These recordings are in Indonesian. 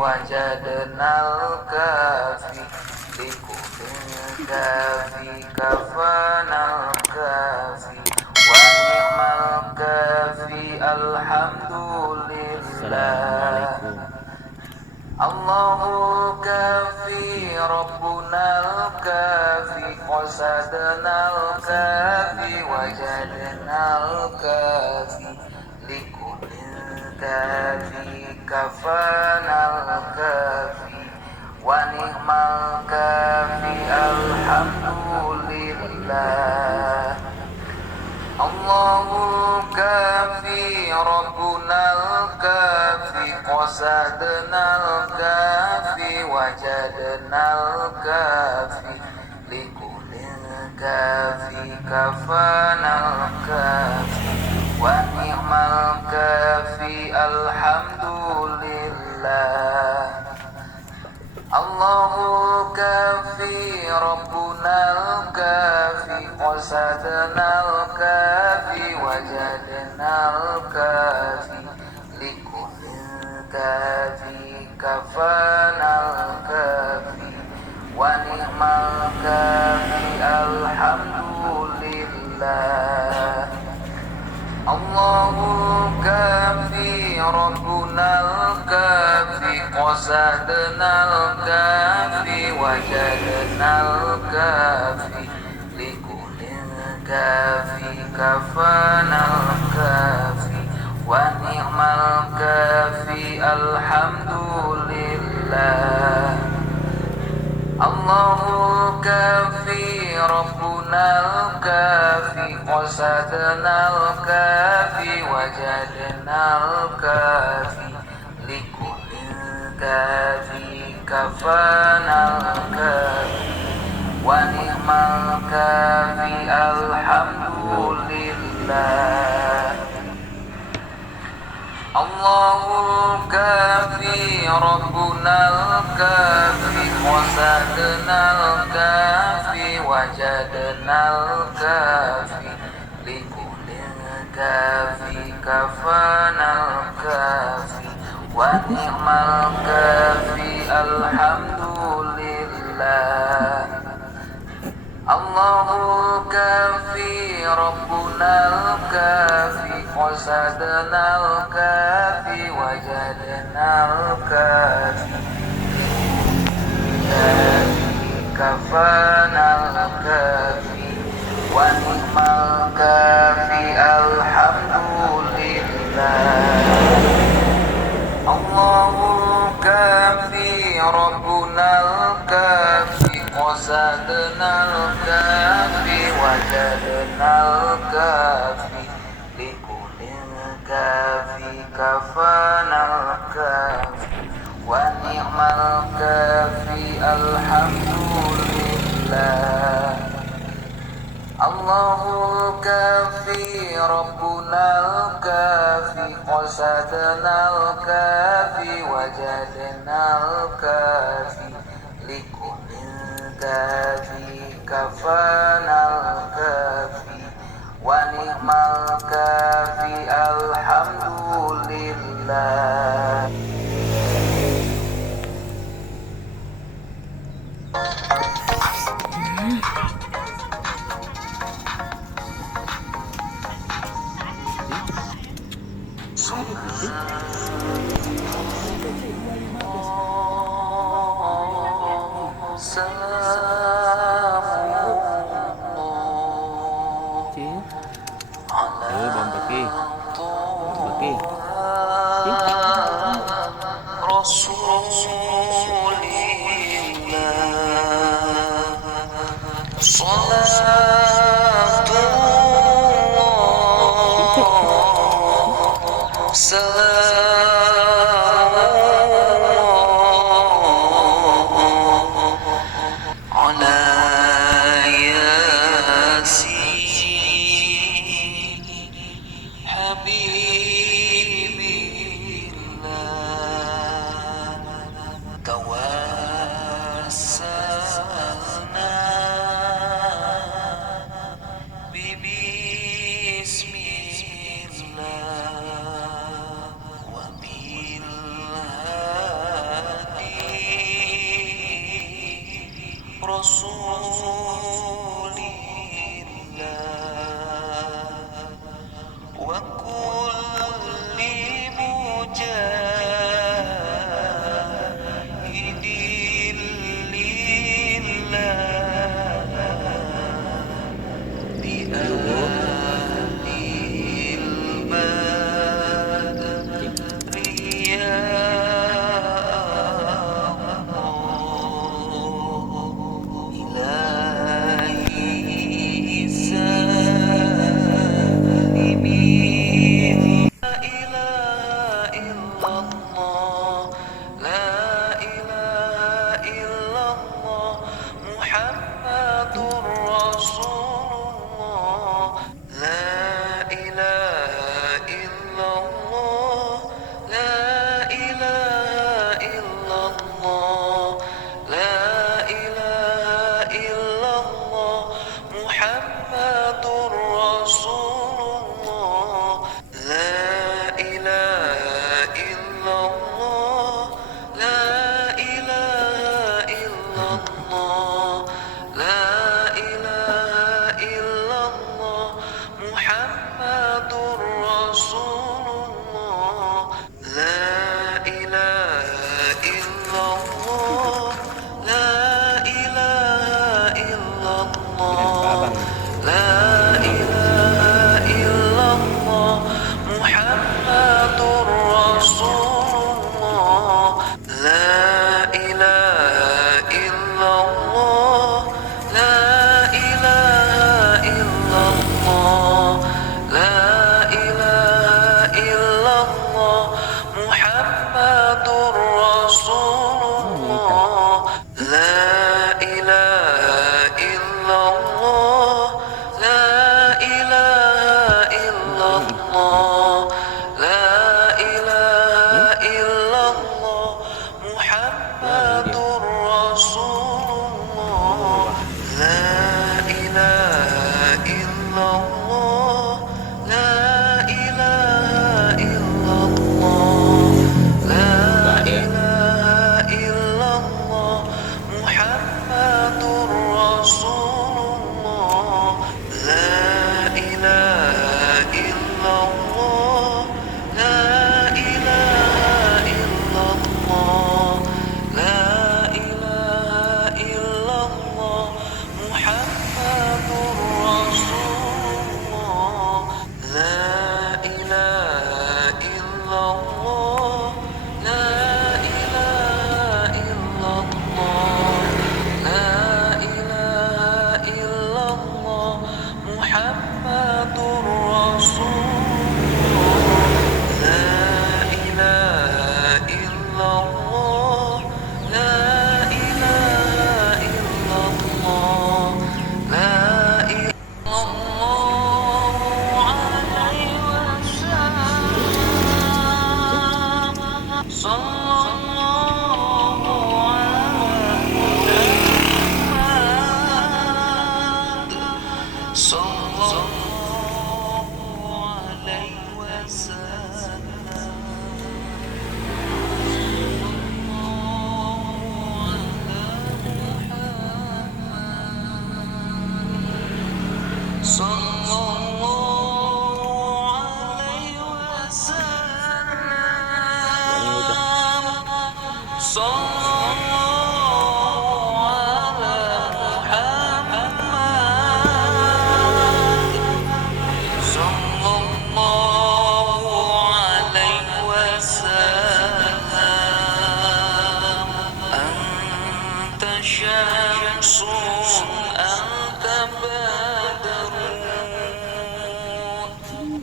wajadnal kafi likulil kafi kafanal kafi wa ni'mal kafi alhamdulillah. Allahu kafi rabbunal kafi qasadnal kafi wajadnal kafi likulil kafi kafanal kafi wa ni'mal kafi alhamdulillah. Allahu kafi rabbunal kafi qasadnal kafi wajadnal kafi likulil kafi kafanal kafi wa ni'mal kafi alhamdulillah. Allahu kafi rabbunal kafi qasadnal kafi wajadnal kafi likulil kafi kafanal kafi wa ni'mal kafi alhamdulillah. Allahu kafi rabbunal kafi qasadnal kafi wajadnal kafi likulil kafi kafanal kafi wa ni'mal kafi alhamdulillah. Allahu kafi rabbunal kafi qasadnal kafi wajadnal kafi likulil kafi kafanal kafi wa ni'mal kafi alhamdulillah. Allahu kafi rabbunal kafi qasadnal kafi wajadnal kafi likulil kafi kafanal kafi wa ni'mal kafi alhamdulillah. Allahu kafi rabbunal kafi qasadnal kafi wajadnal kafi kafanal kafi wa ni'mal kafi alhamdulillah. Allahu kafi rabbunal kafi qasadnal kafi wajadnal kafi likulil kafi kafanal kafi wa ni'mal kafi alhamdulillah. Allahu kafi rabbunal kafi qasadnal kafi wajadnal kafi likulil kafi kafanal kafi wa ni'mal kafi alhamdulillah. Sallallahu ala Muhammad. Sallallahu alaihi wasallam. Anta syamsun, anta badrun,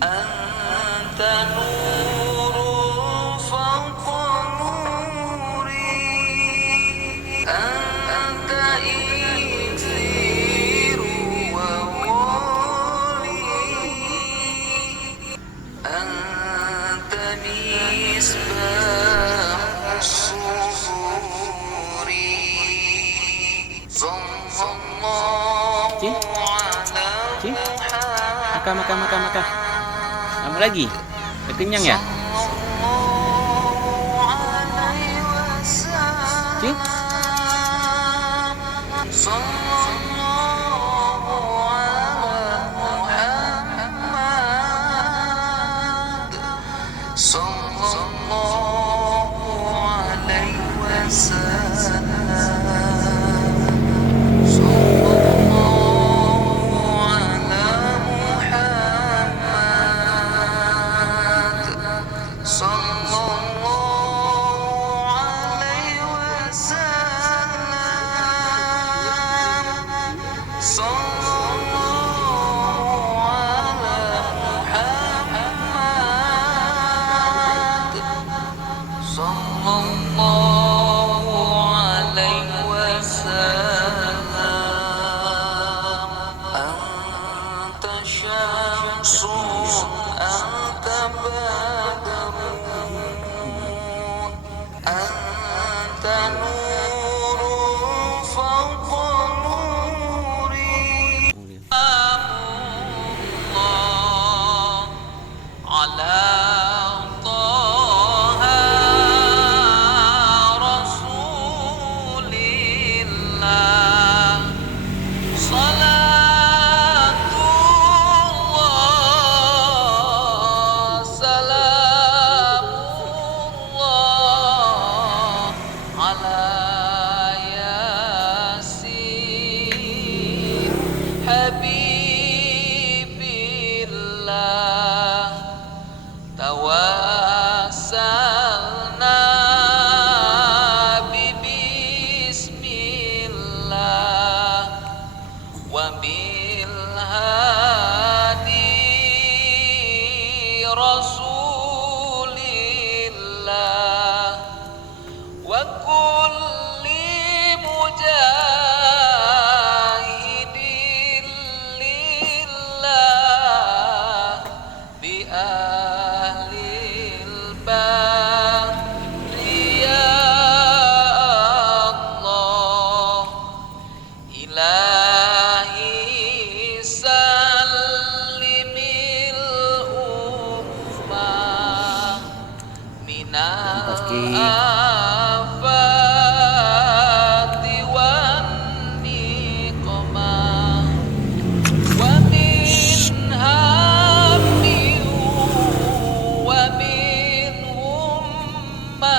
anta nurun fawqa nuri, anta ithiru wa wali, anta misbahus sufuri. Sallallahu Cing, ala Cing, Muhammad. makan. Lama lagi? Udah kenyang ya? Sallallahu alaihi wasallam. Cing, Sallallahu ala Muhammad. Sallallahu alaihi wasallam. Sallallahu ala Muhammad. Sallallahu alaihi wasallam. Sallallahu ala Muhammad. Sallallahu alaihi wasallam. Anta syamsun, anta badrun, anta nurun fawqa nuri. Allah ala Taha Rasulillah. Salatullah, salamullah ala Yasin Habibillah. Tawassalna bismillah wa bil hadi rasulillah wa kulli mujahidin lillah bi ahlil badri ya Allah. Ilahi sallimil ummah minal afati wan niqmah wa min hammi wa min ummah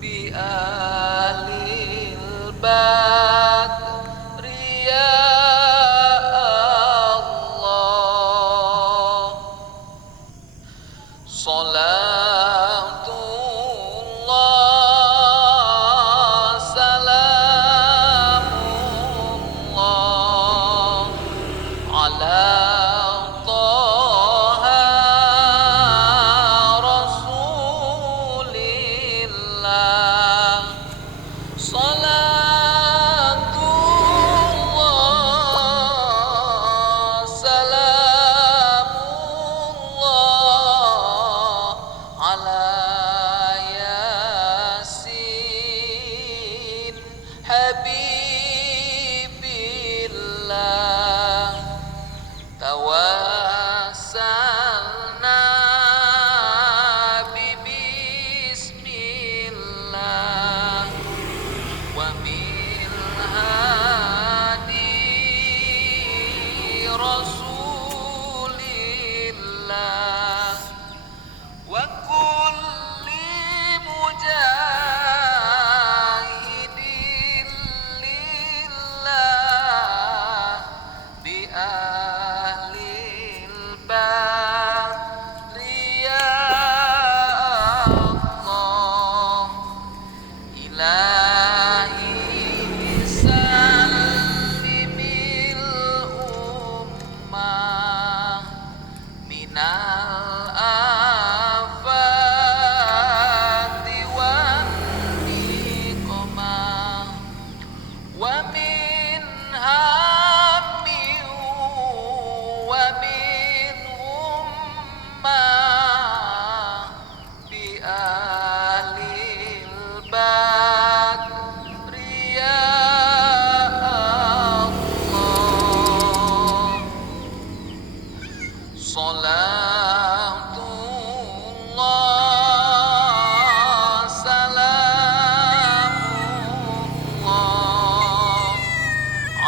bi alil badri ya Allah. Salatullah, salamullah ala Taha Rasulillah. Salatullah, salamullah ala Yasin Habibillah. Tawassalna bismillah wa bil hadi rasulillah wa kulli mujahidin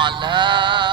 على